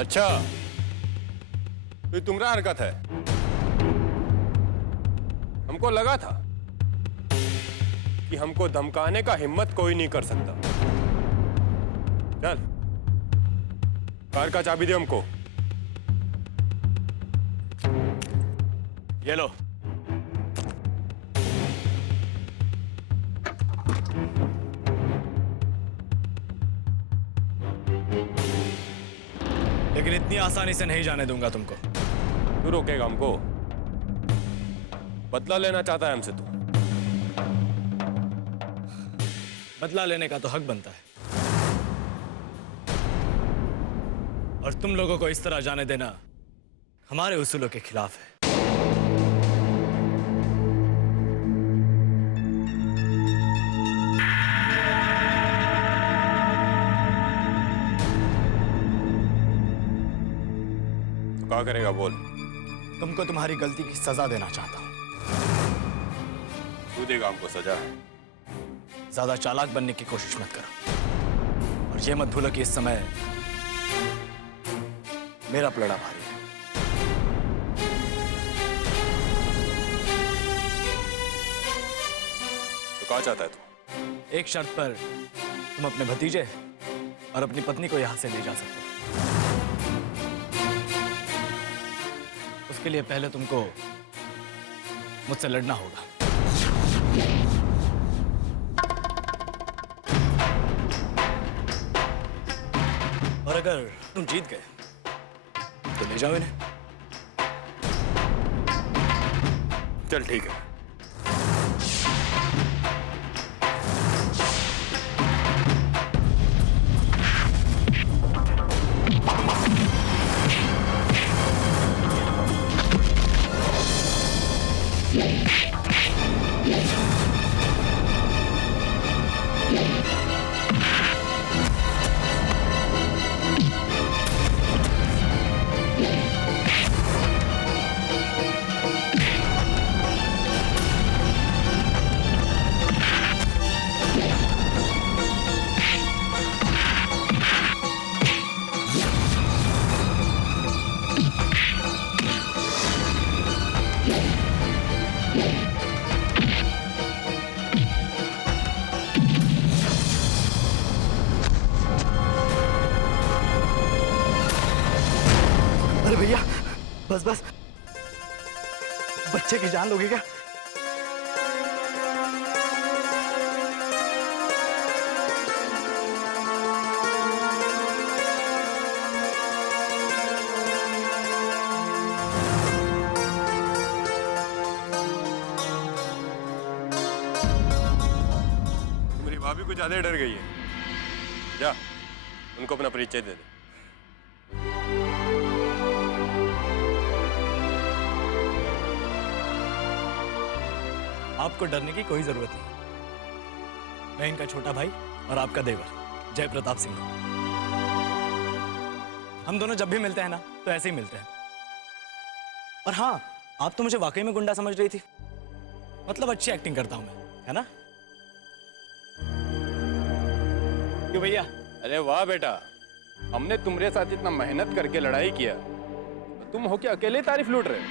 अच्छा, तो ये तुम्हारा हरकत है। हमको लगा था कि हमको धमकाने का हिम्मत कोई नहीं कर सकता। चल, कार का चाबी दे हमको। ये लो। लेकिन इतनी आसानी से नहीं जाने दूंगा तुमको। तू रोकेगा हमको? बदला लेना चाहता है हमसे तू? बदला लेने का तो हक बनता है, और तुम लोगों को इस तरह जाने देना हमारे उसूलों के खिलाफ है। क्या करेगा बोल? तुमको तुम्हारी गलती की सजा देना चाहता हूं। तू देगा हमको सजा? ज्यादा चालाक बनने की कोशिश मत करो, और ये मत भूलो कि इस समय मेरा पलड़ा भारी है। तो क्या चाहता है तू? एक शर्त पर तुम अपने भतीजे और अपनी पत्नी को यहां से ले जा सकते हो। उसके लिए पहले तुमको मुझसे लड़ना होगा। और अगर तुम जीत गए तो ले जाओ इन्हें। चल ठीक है। अरे भैया, बस बस, बच्चे की जान लोगे क्या? मेरी भाभी कुछ ज्यादा डर गई है। जा, उनको अपना परिचय दे दे। आपको डरने की कोई जरूरत नहीं। मैं इनका छोटा भाई और आपका देवर जय प्रताप सिंह। हम दोनों जब भी मिलते हैं ना, तो ऐसे ही मिलते हैं। और हाँ, आप तो मुझे वाकई में गुंडा समझ रही थी। मतलब अच्छी एक्टिंग करता हूं मैं, है ना? क्यों भैया? अरे वाह बेटा, हमने तुम्हारे साथ इतना मेहनत करके लड़ाई किया, तुम हो क्या अकेले तारीफ लूट रहे हो?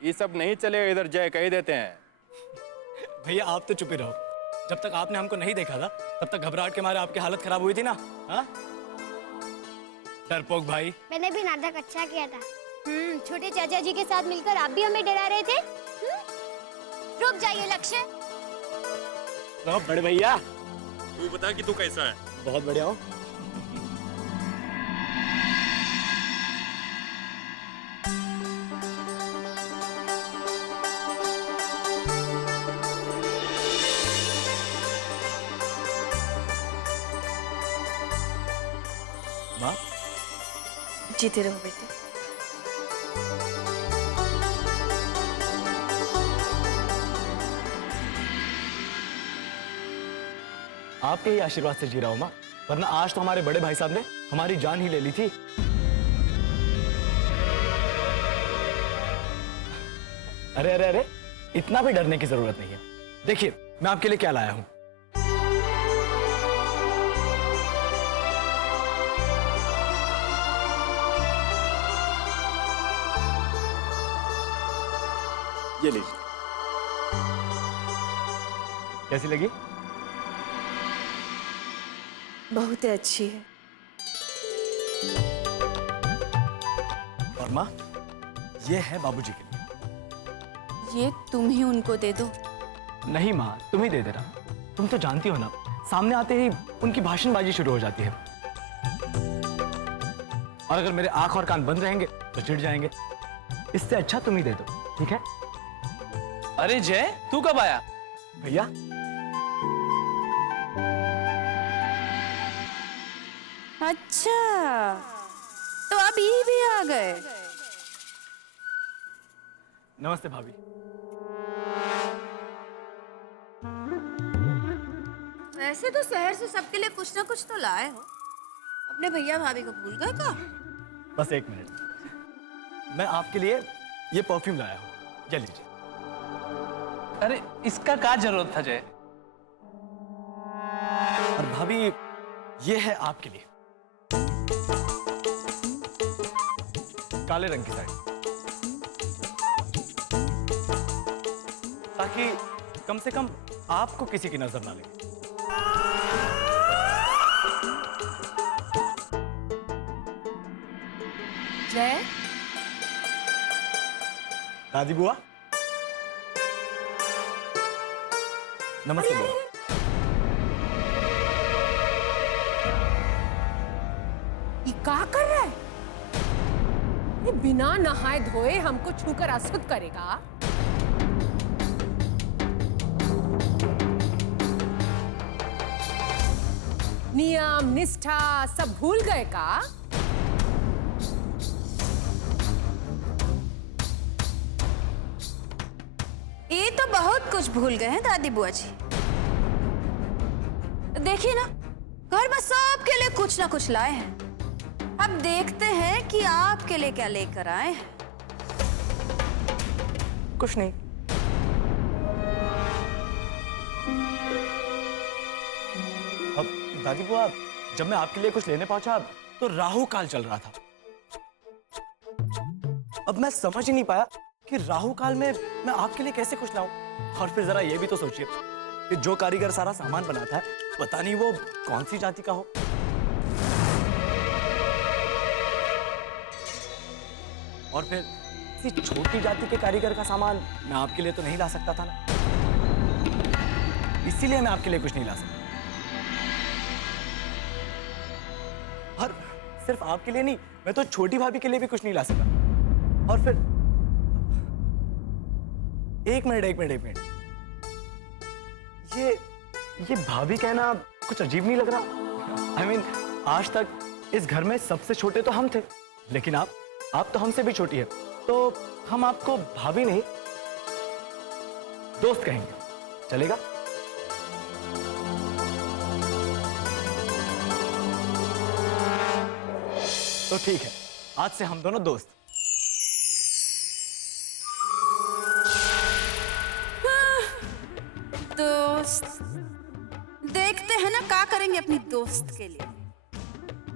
ये सब नहीं चलेगा, इधर जय कह देते हैं। भैया आप तो चुप ही रहो। जब तक आपने हमको नहीं देखा था, तब तक घबराहट के मारे आपकी हालत खराब हुई थी ना। हाँ, डरपोक भाई। मैंने भी नाटक अच्छा किया था। छोटे चाचा जी के साथ मिलकर आप भी हमें डरा रहे थे। रुक जाइए लक्ष्य। बहुत बड़े भैया। तू बता कि तू कैसा है? बहुत बढ़िया हो। माँ, जीते रहो बेटे। आपके ही आशीर्वाद से जी रहा हूं माँ, वरना आज तो हमारे बड़े भाई साहब ने हमारी जान ही ले ली थी। अरे अरे अरे, इतना भी डरने की जरूरत नहीं है। देखिए मैं आपके लिए क्या लाया हूं। ये लीजिए। कैसी लगी? बहुत ही अच्छी है। और माँ, ये है बाबूजी के लिए। ये तुम ही उनको दे दो। नहीं माँ, तुम ही दे देना। तुम तो जानती हो ना, सामने आते ही उनकी भाषणबाजी शुरू हो जाती है, और अगर मेरे आंख और कान बंद रहेंगे तो चिढ़ जाएंगे। इससे अच्छा तुम ही दे दो, ठीक है? अरे जय, तू कब आया? भैया, अच्छा, तो अभी भी आ गए। नमस्ते भाभी। वैसे तो शहर से सबके लिए कुछ ना कुछ तो लाए हो। अपने भैया भाभी को भूल गए क्या? बस एक मिनट, मैं आपके लिए ये परफ्यूम लाया हूँ, ये लीजिए। अरे इसका क्या जरूरत था जय? और भाभी, ये है आपके लिए, काले रंग की साड़ी, ताकि कम से कम आपको किसी की नजर ना लगे। जय, दादी बुआ, नमस्ते बुआ। ये क्या कर रहा है? ये बिना नहाए धोए हमको छूकर अशुद्ध करेगा? नियम निष्ठा सब भूल गए का? ये तो बहुत कुछ भूल गए हैं दादी बुआ जी। देखिए ना, घर में सबके लिए कुछ ना कुछ लाए हैं। अब देखते हैं कि आपके लिए क्या लेकर आए हैं। कुछ नहीं। अब दादी बुआ, जब मैं आपके लिए कुछ लेने पहुंचा तो राहु काल चल रहा था। अब मैं समझ ही नहीं पाया कि राहु काल में मैं आपके लिए कैसे कुछ लाऊं। और फिर जरा ये भी तो सोचिए कि जो कारीगर सारा सामान बनाता है, पता नहीं वो कौन सी जाति का हो। और फिर किसी छोटी जाति के कारीगर का सामान मैं आपके लिए तो नहीं ला सकता था ना, इसीलिए मैं आपके लिए कुछ नहीं ला सकता। और सिर्फ आपके लिए नहीं, मैं तो छोटी भाभी के लिए भी कुछ नहीं ला सका। और फिर एक मिनट, ये भाभी कहना कुछ अजीब नहीं लग रहा? I mean, आज तक इस घर में सबसे छोटे तो हम थे, लेकिन आप तो हमसे भी छोटी है, तो हम आपको भाभी नहीं दोस्त कहेंगे, चलेगा? तो ठीक है, आज से हम दोनों दोस्त। दोस्त, देखते हैं ना क्या करेंगे अपनी दोस्त के लिए।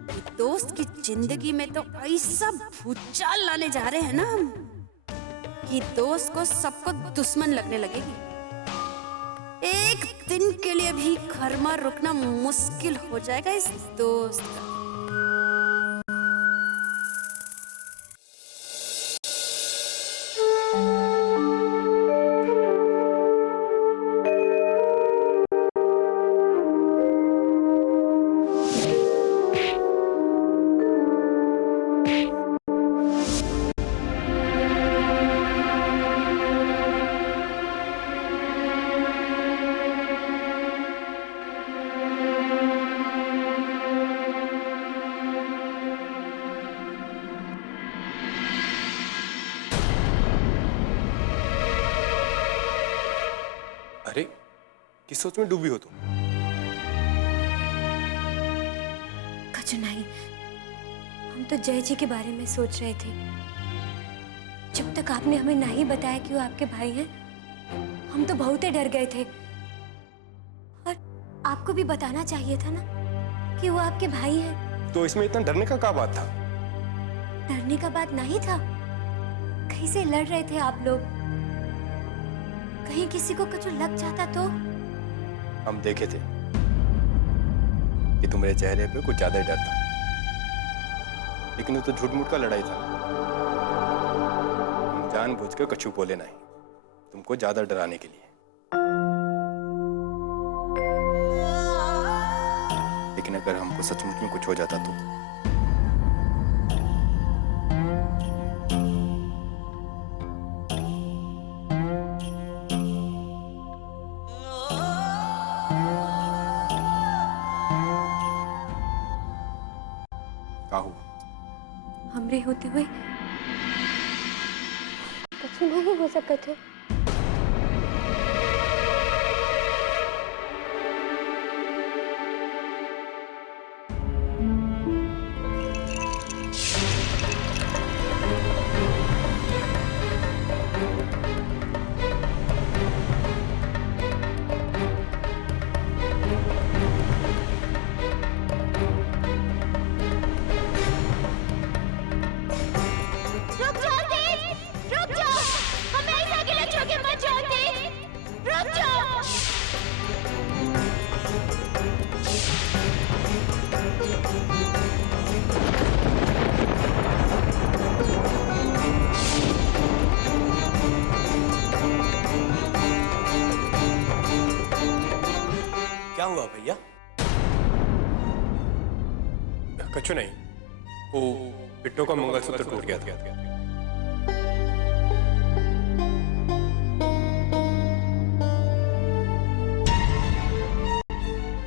ये दोस्त की जिंदगी में तो ऐसा भूचाल लाने जा रहे हैं ना हम, कि दोस्त को सबको दुश्मन लगने लगेगी। एक दिन के लिए भी घर में रुकना मुश्किल हो जाएगा इस दोस्त का। किस सोच में डूबी हो तुम? कुछ नहीं, हम तो जय जी के बारे में सोच रहे थे। जब तक आपने हमें नहीं बताया कि वो आपके भाई हैं, हम तो बहुत ही डर गए थे। और आपको भी बताना चाहिए था ना कि वो आपके भाई हैं। तो इसमें इतना डरने का क्या बात था? डरने का बात नहीं था। कहीं से लड़ रहे थे आप लोग, कहीं किसी को कुछ लग जाता तो। हम देखे थे कि तुम्हारे चेहरे पे कुछ ज्यादा ही डर था, लेकिन वो तो झूठ मूठ का लड़ाई था। हम जानबूझ के कछु बोले नहीं, तुमको ज्यादा डराने के लिए। लेकिन अगर हमको सचमुच में कुछ हो जाता तो? क्या हुआ? हमरे होते हुए कुछ नहीं हो सकता थे। रुक जाओ तेज, रुक जाओ, हमें ऐसे अकेले छोड़ के मत जाओ तेज, रुक जाओ। क्या हुआ भैया? कछु नहीं, वो बिट्टो का मंगलसूत्र टूट गया था।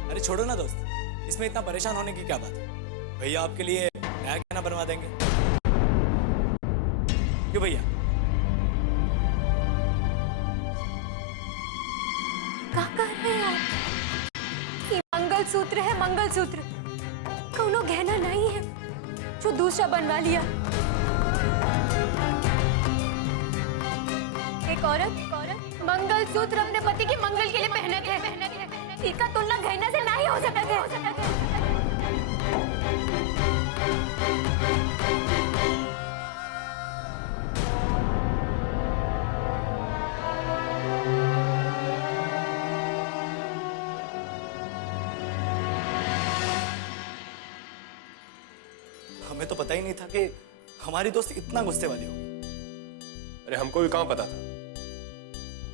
अरे छोड़ो ना दोस्त, इसमें इतना परेशान होने की क्या बात है? भैया आपके लिए नया गहना बनवा देंगे। क्यों भैया? क्या कर रहे हैं आप? ये मंगलसूत्र है, मंगलसूत्र, कोनो गहना नहीं है जो दूसरा बनवा लिया। एक औरत मंगलसूत्र अपने पति के मंगल के लिए पहने थे। इसका तुलना गहना से नहीं हो सकता है। हमें तो पता ही नहीं था कि हमारी दोस्त इतना गुस्से वाली होगी। अरे हमको भी कहाँ पता था,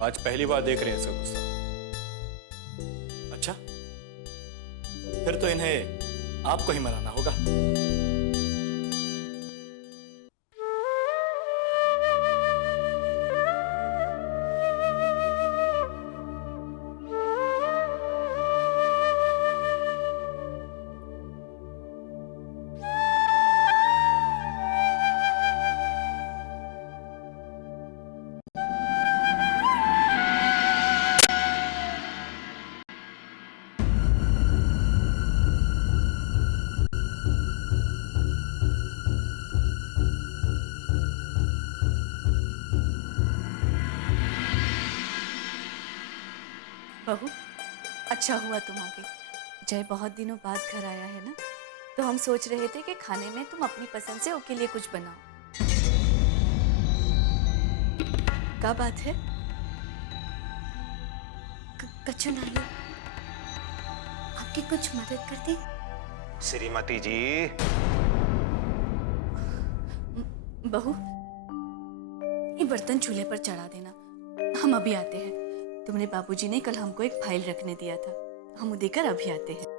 आज पहली बार देख रहे हैं इसका गुस्सा। अच्छा, फिर तो इन्हें आपको ही मनाना होगा। बहू, अच्छा हुआ तुम आ गई। जय बहुत दिनों बाद घर आया है ना, तो हम सोच रहे थे कि खाने में तुम अपनी पसंद से उसके लिए कुछ बनाओ। क्या बात है? कछु नहीं, आपकी कुछ मदद करती? श्रीमती जी, बहू, ये बर्तन चूल्हे पर चढ़ा देना, हम अभी आते हैं। तुमने बाबूजी ने कल हमको एक फाइल रखने दिया था, हम वो देकर अभी आते हैं।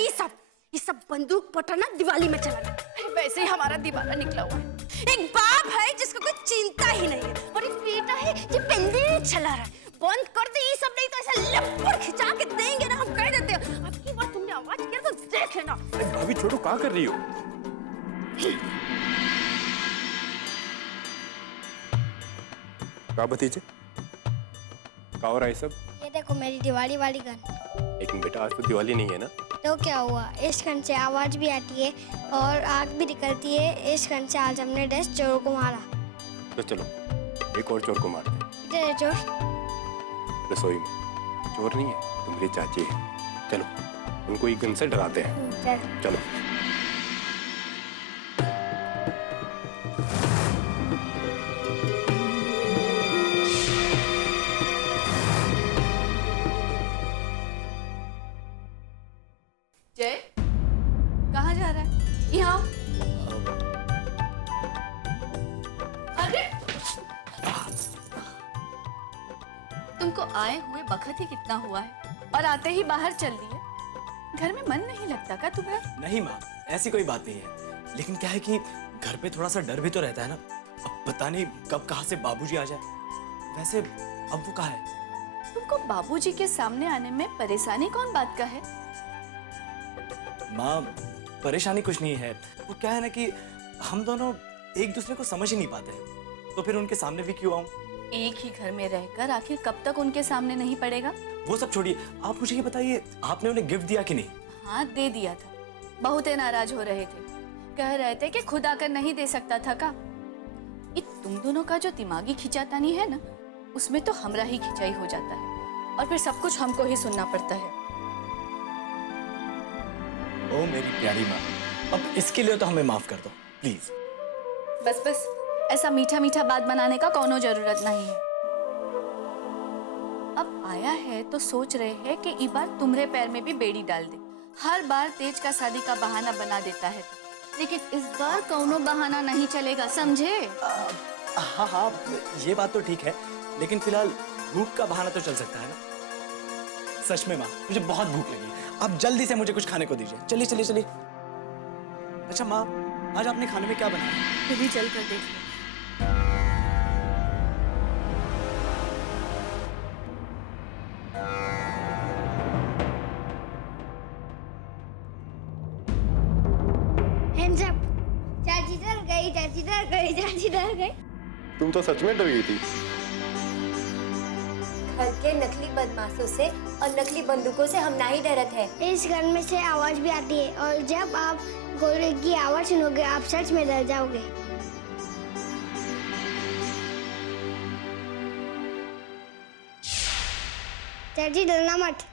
ये सब बंदूक पटाना दिवाली में चलाना। वैसे ही हमारा दिवाला निकला हुआ है। एक बाप है जिसको कोई चिंता ही नहीं है और एक बेटा है जो बंदूक चला रहा है। बंद कर दे ये सब, नहीं तो ऐसा लपड़ खिंचा के देंगे ना, हम कह देते हैं। अब की बार तुमने आवाज किया तो देख लेना। अरे भाभी छोड़ो, क्या कर रही हो? क्या भतीजे, क्या हो रहा है सब? ये देखो मेरी दिवाली वाली गन। लेकिन बेटा आज तो दिवाली नहीं है ना। तो क्या हुआ, इस गन से आवाज भी आती है और आग भी निकलती है। इस गन से आज हमने 10 चोरों को मारा। तो चलो एक और चोर को मारते हैं। किधर है चोर? रसोई में। चोर नहीं है तो मेरी चाची है। चलो उनको एक गन से डराते हैं। चल। चलो। जय, कहाँ जा रहा है? यहाँ आओ। अरे तुमको आए हुए बखत ही कितना हुआ है और आते ही बाहर चल दिए। घर में मन नहीं लगता क्या तुम्हें? नहीं माँ, ऐसी कोई बात नहीं है, लेकिन क्या है कि घर पे थोड़ा सा डर भी तो रहता है ना। अब पता नहीं कब कहाँ से बाबूजी आ जाए। वैसे अब वो कहाँ है? तुमको बाबूजी के सामने आने में परेशानी कौन बात का है? माँ, परेशानी कुछ नहीं है। वो क्या है ना कि हम दोनों एक दूसरे को समझ ही नहीं पाते हैं, तो फिर उनके सामने भी क्यों आऊं? एक ही घर में रहकर आखिर कब तक उनके सामने नहीं पड़ेगा? वो सब छोड़िए, आप मुझे ये बताइए, आपने उन्हें गिफ्ट दिया कि नहीं? हाँ, दे दिया था। बहुते नाराज हो रहे थे, कह रहे थे कि खुद आकर नहीं दे सकता था का। ये तुम दोनों का जो दिमागी खिंचातानी है ना, उसमें तो हमरा ही खिंचाई हो जाता है और फिर सब कुछ हमको ही सुनना पड़ता है। ओ मेरी प्यारी माँ, अब इसके लिए तो हमें माफ कर दो प्लीज। बस बस, ऐसा मीठा मीठा बात बनाने का कोनो जरूरत नहीं है। अब आया है तो सोच रहे हैं कि इस बार तुम्हारे पैर में भी बेड़ी डाल दे। हर बार तेज का शादी का बहाना बना देता है, लेकिन इस बार कोनो बहाना नहीं चलेगा, समझे? हाँ हाँ, ये बात तो ठीक है, लेकिन फिलहाल भूख का बहाना तो चल सकता है ना। सच में माँ, मुझे बहुत भूख लगी है। आप जल्दी से मुझे कुछ खाने को दीजिए। चलिए चलिए चलिए। अच्छा माँ, आज आपने खाने में क्या बनाया? खुद ही चल कर देख लो। Hands up। चाची डर गई, चाची डर गई, चाची डर गई। तुम तो सच में डर गई थी। घर के नकली बदमाशों से और नकली बंदूकों से हम नहीं डरते हैं। इस गन में से आवाज भी आती है और जब आप गोले की आवाज सुनोगे आप सच में डर जाओगे। चाची डरना मत।